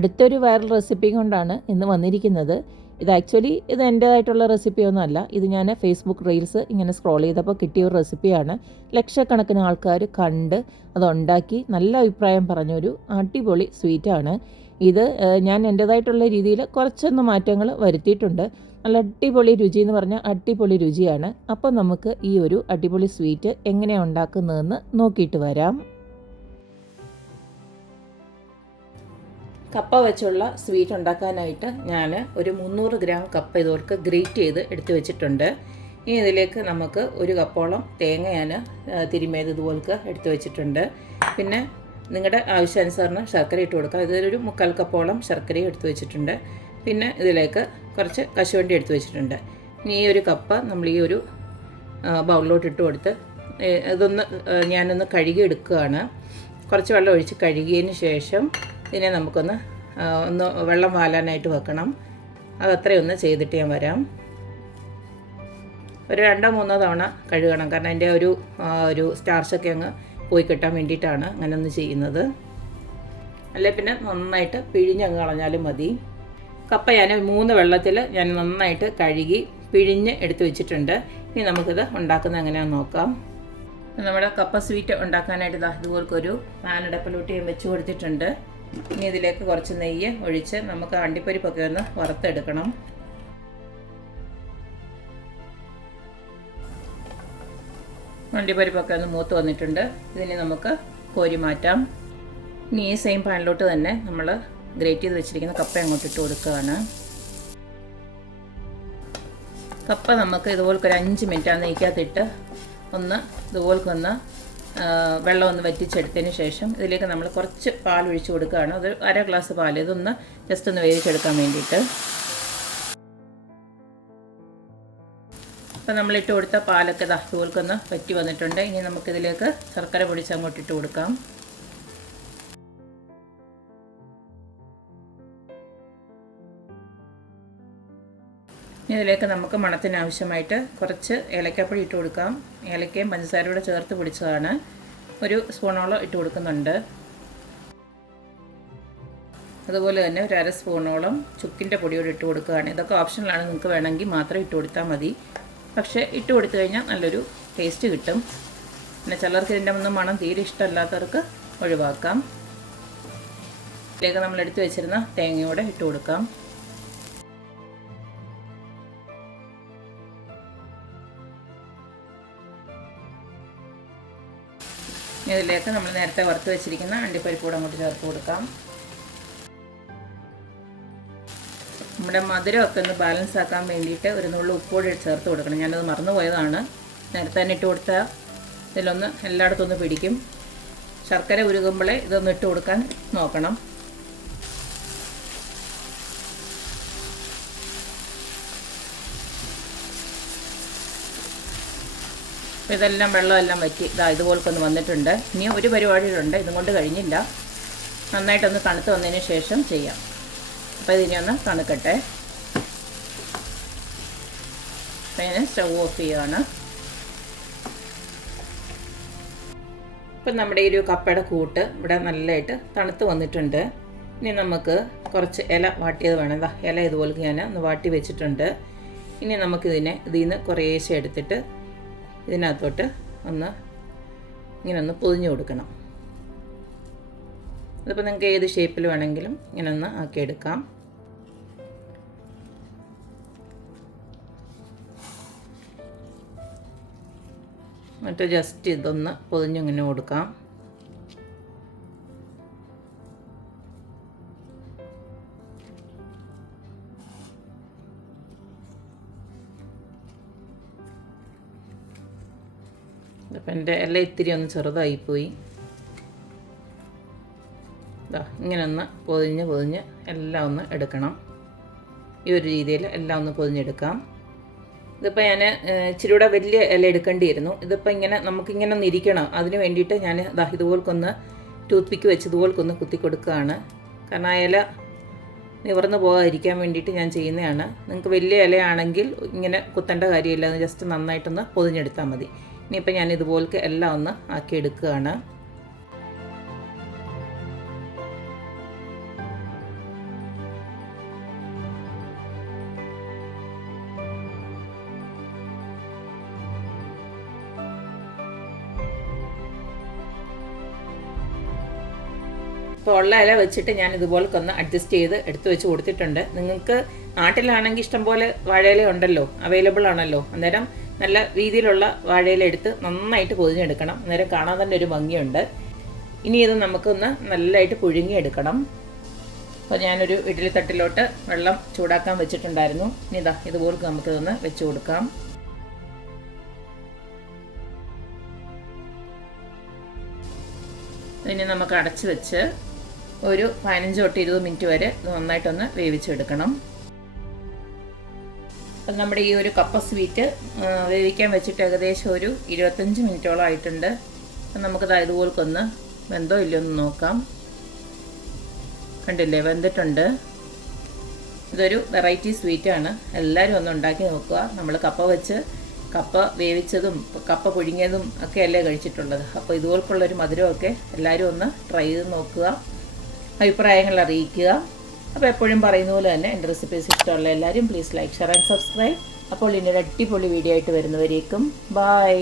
അടുത്തൊരു viral recipe കൊണ്ടാണ് ഇന്ന് വന്നിരിക്കുന്നത്. ഇത് ആക്ച്വലി എൻ്റേതായിട്ടുള്ള റെസിപ്പിയൊന്നുമല്ല. ഇത് ഞാൻ ഫേസ്ബുക്ക് റീൽസ് ഇങ്ങനെ സ്ക്രോൾ ചെയ്തപ്പോൾ കിട്ടിയ ഒരു റെസിപ്പിയാണ്. ലക്ഷക്കണക്കിന് ആൾക്കാർ കണ്ട് അതുണ്ടാക്കി നല്ല അഭിപ്രായം പറഞ്ഞൊരു അടിപൊളി സ്വീറ്റാണ് ഇത്. ഞാൻ എൻ്റേതായിട്ടുള്ള രീതിയിൽ കുറച്ചൊന്ന് മാറ്റങ്ങൾ വരുത്തിയിട്ടുണ്ട്. നല്ല അടിപൊളി രുചി എന്ന് പറഞ്ഞാൽ അടിപൊളി രുചിയാണ്. അപ്പോൾ നമുക്ക് ഈ ഒരു അടിപൊളി സ്വീറ്റ് എങ്ങനെയാണ് ഉണ്ടാക്കുന്നതെന്ന് നോക്കിയിട്ട് വരാം. കപ്പ വെച്ചുള്ള സ്വീറ്റ് ഉണ്ടാക്കാനായിട്ട് ഞാൻ ഒരു 300 ഗ്രാം കപ്പ ഇതുപോലെ ഗ്രേറ്റ് ചെയ്ത് എടുത്ത് വെച്ചിട്ടുണ്ട്. ഇനി ഇതിലേക്ക് നമുക്ക് ഒരു കപ്പോളം തേങ്ങ ഞാൻ തിരുമിയത് ഇതുപോലെ എടുത്ത് വെച്ചിട്ടുണ്ട്. പിന്നെ നിങ്ങളുടെ ആവശ്യാനുസരണം ശർക്കര ഇട്ട് കൊടുക്കുക. ഇതിലൊരു 3/4 കപ്പോളം ശർക്കരയും എടുത്ത് വെച്ചിട്ടുണ്ട്. പിന്നെ ഇതിലേക്ക് കുറച്ച് കശുവണ്ടി എടുത്ത് വെച്ചിട്ടുണ്ട്. ഇനി ഈ ഒരു കപ്പ നമ്മൾ ഈ ഒരു ബൗളിലോട്ട് ഇട്ട് കൊടുത്ത് ഞാനൊന്ന് കഴുകി എടുക്കുകയാണ്. കുറച്ച് വെള്ളം ഒഴിച്ച് കഴുകിയതിന് ശേഷം ഇതിനെ നമുക്കൊന്ന് വെള്ളം വാലാനായിട്ട് വെക്കണം. അതത്രയൊന്ന് ചെയ്തിട്ട് ഞാൻ വരാം. ഒരു 2-3 തവണ കഴുകണം. കാരണം അതിൻ്റെ ഒരു സ്റ്റാർച്ചൊക്കെ അങ്ങ് പോയി കിട്ടാൻ വേണ്ടിയിട്ടാണ് അങ്ങനെ ഒന്ന് ചെയ്യുന്നത്. അല്ലെ പിന്നെ നന്നായിട്ട് പിഴിഞ്ഞങ്ങ് കളഞ്ഞാലും മതി. കപ്പ ഞാൻ 3 വെള്ളത്തിൽ ഞാൻ നന്നായിട്ട് കഴുകി പിഴിഞ്ഞ് എടുത്ത് വെച്ചിട്ടുണ്ട്. ഇനി നമുക്കിത് ഉണ്ടാക്കുന്നത് എങ്ങനെയാണെന്ന് നോക്കാം. നമ്മുടെ കപ്പ സ്വീറ്റ് ഉണ്ടാക്കാനായിട്ട് ഇതുപോലൊരു പാനടപ്പിലോട്ട് വെച്ച് കൊടുത്തിട്ടുണ്ട്. ഇനി ഇതിലേക്ക് കുറച്ച് നെയ്യ് ഒഴിച്ച് നമുക്ക് അണ്ടിപ്പരിപ്പൊക്കെ ഒന്ന് വറുത്തെടുക്കണം. അണ്ടിപ്പരിപ്പൊക്കെ ഒന്ന് മൂത്ത് വന്നിട്ടുണ്ട്. ഇതിനെ നമുക്ക് കോരി മാറ്റാം. ഇനി ഈ സെയിം പാനിലോട്ട് തന്നെ നമ്മൾ ഗ്രേറ്റ് ചെയ്ത് വെച്ചിരിക്കുന്ന കപ്പ അങ്ങോട്ട് ഇട്ട് കൊടുക്കുകയാണ്. കപ്പ നമുക്ക് ഇതുപോലൊരു 5 മിനിറ്റ് ആ നെയ്ക്കകത്തിട്ട് ഇതുപോലൊന്ന് വെള്ളം ഒന്ന് വറ്റിച്ചെടുത്തതിന് ശേഷം ഇതിലേക്ക് നമ്മൾ കുറച്ച് പാൽ ഒഴിച്ച് കൊടുക്കുകയാണ്. അത് 1/2 ഗ്ലാസ് പാൽ. ഇതൊന്ന് ജസ്റ്റ് ഒന്ന് വേവിച്ചെടുക്കാൻ വേണ്ടിയിട്ട്. അപ്പോൾ നമ്മളിട്ട് കൊടുത്ത പാലൊക്കെ ഇതുപോലൊന്ന് വറ്റി വന്നിട്ടുണ്ട്. ഇനി നമുക്കിതിലേക്ക് ശർക്കര പൊടിച്ച് അങ്ങോട്ട് ഇട്ട് കൊടുക്കാം. ഇതിലേക്ക് നമുക്ക് മണത്തിന് ആവശ്യമായിട്ട് കുറച്ച് ഏലക്കാപ്പൊടി ഇട്ട് കൊടുക്കാം. ഏലക്കയും പഞ്ചസാരയോടെ ചേർത്ത് പൊടിച്ചതാണ്. 1 സ്പൂണോളം ഇട്ട് കൊടുക്കുന്നുണ്ട്. അതുപോലെ തന്നെ ഒരു 1/2 സ്പൂണോളം ചുക്കിൻ്റെ പൊടിയോട് ഇട്ട് കൊടുക്കുകയാണ്. ഇതൊക്കെ ഓപ്ഷണലാണ്, നിങ്ങൾക്ക് വേണമെങ്കിൽ മാത്രം ഇട്ട് കൊടുത്താൽ മതി. പക്ഷേ ഇട്ട് കൊടുത്തു കഴിഞ്ഞാൽ നല്ലൊരു ടേസ്റ്റ് കിട്ടും. പിന്നെ ചിലർക്ക് ഇതിൻ്റെ മണം തീരെ ഇഷ്ടമല്ലാത്തവർക്ക് ഒഴിവാക്കാം. ഇതിലേക്ക് നമ്മൾ എടുത്ത് വെച്ചിരുന്ന തേങ്ങയോടെ ഇട്ട് കൊടുക്കാം. ഇതിലേക്ക് നമ്മൾ നേരത്തെ വറുത്ത് വെച്ചിരിക്കുന്ന അണ്ടിപ്പരിപ്പ് കൂടെ അങ്ങോട്ട് ചേർത്ത് കൊടുക്കാം. നമ്മുടെ മധുരമൊക്കെ ഒന്ന് ബാലൻസ് ആക്കാൻ വേണ്ടിയിട്ട് ഒരു നുള്ളു ഉപ്പുകൂടി ചേർത്ത് കൊടുക്കണം. ഞാനത് മറന്നുപോയതാണ്. നേരത്തെ തന്നെ ഇട്ട് കൊടുത്താൽ ഇതിലൊന്ന് എല്ലായിടത്തും ഒന്ന് പിടിക്കും. ശർക്കര ഉരുകുമ്പോഴേ ഇതൊന്ന് ഇട്ട് കൊടുക്കാൻ നോക്കണം. ഇതെല്ലാം വെള്ളമെല്ലാം വറ്റി ഇതുപോലൊക്കെ വന്നിട്ടുണ്ട്. ഇനി ഒരു പരിപാടിയുണ്ട്, ഇതും കൊണ്ട് കഴിഞ്ഞില്ല. നന്നായിട്ടൊന്ന് തണുത്ത് വന്നതിന് ശേഷം ചെയ്യാം. അപ്പോൾ ഇതിനെ ഒന്ന് തണുക്കട്ടെ. അപ്പോൾ ഞാൻ സ്റ്റവ് ഓഫ് ചെയ്യുകയാണ്. ഇപ്പം നമ്മുടെ ഈ ഒരു കപ്പയുടെ കൂട്ട് ഇവിടെ നല്ലതായിട്ട് തണുത്ത് വന്നിട്ടുണ്ട്. ഇനി നമുക്ക് കുറച്ച് ഇല വാട്ടിയത് വേണം. ഇല ഇതുപോലെ ഞാൻ ഒന്ന് വാട്ടി വെച്ചിട്ടുണ്ട്. ഇനി ഇതിൽ നിന്ന് കുറേശ്ശെ എടുത്തിട്ട് ഇതിനകത്തോട്ട് ഇങ്ങനെ പൊതിഞ്ഞ് കൊടുക്കണം. അതിപ്പോൾ നിങ്ങൾക്ക് ഏത് ഷേപ്പിൽ വേണമെങ്കിലും ഇങ്ങനെ ആക്കിയെടുക്കാം. എന്നിട്ട് ജസ്റ്റ് ഇതൊന്ന് പൊതിഞ്ഞിങ്ങനെ കൊടുക്കാം. അപ്പം എൻ്റെ എല്ലാം ഇത്തിരി ഒന്ന് ചെറുതായിപ്പോയി. ഇങ്ങനെ പൊതിഞ്ഞ് എല്ലാം ഒന്ന് എടുക്കണം. ഈ ഒരു രീതിയിൽ എല്ലാം ഒന്ന് പൊതിഞ്ഞെടുക്കാം. ഇതിപ്പോൾ ഞാൻ ഇച്ചിരി കൂടെ വലിയ ഇല എടുക്കേണ്ടിയിരുന്നു. ഇതിപ്പോൾ നമുക്കിങ്ങനെ ഒന്ന് ഇരിക്കണം. അതിന് വേണ്ടിയിട്ട് ഞാൻ ഇതുപോലൊന്ന് ടൂത്ത് പിക്ക് വെച്ച് ഇതുപോലൊന്ന് കുത്തി കൊടുക്കുകയാണ്. കാരണം ആ ഇല നിവർന്ന് പോകാതിരിക്കാൻ വേണ്ടിയിട്ട് ഞാൻ ചെയ്യുന്നതാണ്. നിങ്ങൾക്ക് വലിയ ഇലയാണെങ്കിൽ ഇങ്ങനെ കുത്തേണ്ട കാര്യമില്ല. അത് ജസ്റ്റ് നന്നായിട്ടൊന്ന് പൊതിഞ്ഞെടുത്താൽ മതി. ഇനിയിപ്പോൾ ഞാൻ ഇതുപോലൊക്കെ എല്ലാം ഒന്ന് ആക്കിയെടുക്കുകയാണ്. അപ്പോൾ ഉള്ള ഇല വെച്ചിട്ട് ഞാൻ ഇതുപോലൊക്കെ ഒന്ന് അഡ്ജസ്റ്റ് ചെയ്ത് എടുത്തു വെച്ച് കൊടുത്തിട്ടുണ്ട്. നിങ്ങൾക്ക് നാട്ടിലാണെങ്കിൽ ഇഷ്ടംപോലെ വാഴയില ഉണ്ടല്ലോ, അവൈലബിൾ ആണല്ലോ. അന്നേരം നല്ല രീതിയിലുള്ള വാഴയില എടുത്ത് നന്നായിട്ട് പൊതിഞ്ഞെടുക്കണം. അന്നേരം കാണാൻ തന്നെ ഒരു ഭംഗിയുണ്ട്. ഇനി ഇത് നമുക്കൊന്ന് നല്ലതായിട്ട് പുഴുങ്ങിയെടുക്കണം. അപ്പോൾ ഞാനൊരു ഇഡ്ഡലി തട്ടിലോട്ട് വെള്ളം ചൂടാക്കാൻ വെച്ചിട്ടുണ്ടായിരുന്നു. ഇനി ഇതാ ഇതുപോലെ നമുക്കിതൊന്ന് വെച്ച് കൊടുക്കാം. ഇനി നമുക്ക് അടച്ച് വെച്ച് ഒരു 15 തൊട്ട് 20 മിനിറ്റ് വരെ നന്നായിട്ടൊന്ന് വേവിച്ചെടുക്കണം. അപ്പം നമ്മുടെ ഈ ഒരു കപ്പ സ്വീറ്റ് വേവിക്കാൻ വെച്ചിട്ട് ഏകദേശം ഒരു 25 മിനിറ്റോളം ആയിട്ടുണ്ട്. അപ്പം നമുക്കത് ഇതുപോലൊന്ന് വെന്തോ ഇല്ലയോ ഒന്ന് നോക്കാം. കണ്ടില്ലേ, വെന്തിട്ടുണ്ട്. ഇതൊരു വെറൈറ്റി സ്വീറ്റാണ്. എല്ലാവരും ഒന്ന് ഉണ്ടാക്കി നോക്കുക. നമ്മൾ കപ്പ വെച്ച് കപ്പ വേവിച്ചതും കപ്പ പുഴുങ്ങിയതും ഒക്കെ അല്ലേ കഴിച്ചിട്ടുള്ളത്. അപ്പോൾ ഇതുപോലുള്ളൊരു മധുരമൊക്കെ എല്ലാവരും ഒന്ന് ട്രൈ ചെയ്ത് നോക്കുക, അഭിപ്രായങ്ങൾ അറിയിക്കുക. അപ്പോൾ എപ്പോഴും പറയുന്ന പോലെ തന്നെ എൻ്റെ റെസിപ്പീസ് ഇഷ്ടമുള്ള എല്ലാവരും please like, share and subscribe. അപ്പോൾ ഇനി ഒരു അടിപൊളി വീഡിയോ ആയിട്ട് വരുന്നവരേക്കും ബൈ.